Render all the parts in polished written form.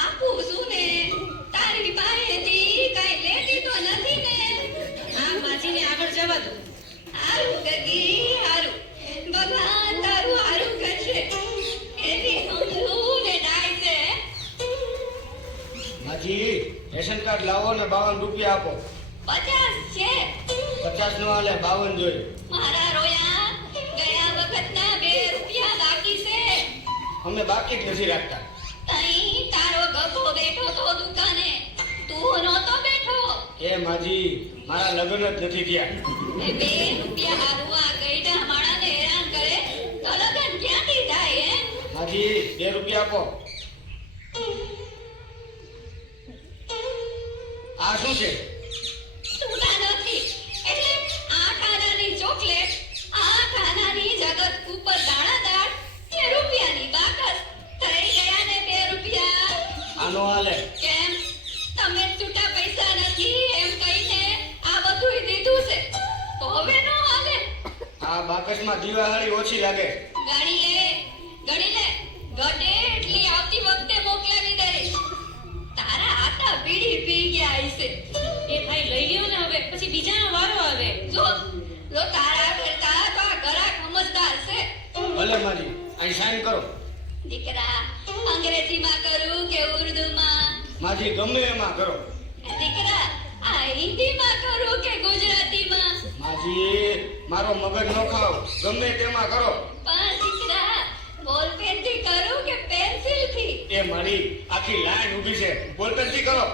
આપું છું ને તારી પાસેથી કઈ લેતી તો નથી ને. આ માજીને આગળ જવા દો. હારું ગગી હારું, ભગવાન તારું હારું કરશે. એથી સમજું ને ડાય છે. માજી રેશન કાર્ડ લાવો ને 52 રૂપિયા આપો. 50 છે 50 નો હાલે 52 જોઈએ. મારા રોયા. ગયા વખતના 2 રૂપિયા બાકી છે. અમે બાકી જ નથી રાખતા. તઈ તારો ગધો બેઠો તો દુકાને, તું નહોતો બેઠો. એ માજી મારા લગ્ન જ નથી થયા. એ 2 રૂપિયા હારું આ ગઈડા માણાને હેરાન કરે તો લગન ક્યાંથી થાય હે? માજી 2 રૂપિયા આપો. આ શું છે? છૂટા નથી એટલે 8 આનાની ચોકલેટ, 8 આનાની જગત ઉપર દાણાદાર, 2 રૂપિયાની બાકસ. થઈ ગયા ને 2 રૂપિયા. આનો હાલે. કેમ તમે છૂટા પૈસા નથી એમ કહીને આ બધુંય દીધું છે તો હવે નો હાલે? આ બાકસમાં દીવાહાળી ઓછી લાગે. ગણી લે ગડે એટલી આવતી વખતે મોકલાવી દઈશ. તારા આટા બીડી પી ગયા હશે. એ ભાઈ લઈ લ્યો ને હવે, પછી બીજાનો વારો આવે. જો તારા કરતા તો આ ગરાક સમજદાર છે. ભલે માજી અહીં સાઈન કરો. દીકરા અંગ્રેજીમાં કરું કે ઉર્દુમાં? માજી ગમે એમાં કરો. દીકરા આ હિન્દીમાં કરું કે ગુજરાતીમાં? માજી મારો મગજ નો ખાવ, ગમે તેમાં કરો. પણ દીકરા બોલપેનથી કરું કે પેન્સિલથી? એ મારી આખી લાઈન ઊભી છે, બોલપેનથી કરો.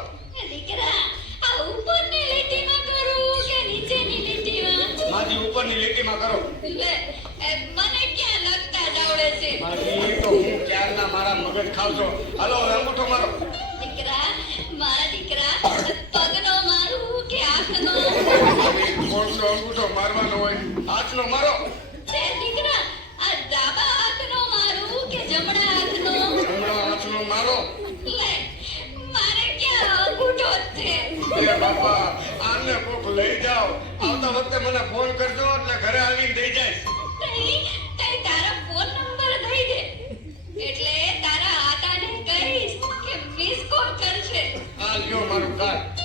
દીકરા આ ઉપરની લીટીમાં કરું કે નીચેની લીટીમાં? માજી ઉપરની લીટીમાં કરો. લે મને ક્યાં લગતા ડાવડે છે? માજી તો હું ક્યારના મારા મગજ ખાવ છો. હાલો હવે અંગૂઠો મારો. દીકરા મારા દીકરા પગનો મારું કે હાથનો? કોણનો અંગૂઠો મારવાનો હોય, હાથનો મારો. તે દીકરા આ ડાબા હાથનો મારું કે જમણા હાથનો? જમણા હાથનો મારો. લે મારે ક્યાં અંગૂઠો જ છે? એ બાપા આને કોક લઈ જાઓ. આવતા વખતે મને ફોન કરજો એટલે ઘરે આવીને દઈ જાય. તઈ તારા ફોન નંબર દઈ દે એટલે તારા આતાને કહીશ કે મિસ કોલ કરશે. આ લ્યો મારું કાર્ડ.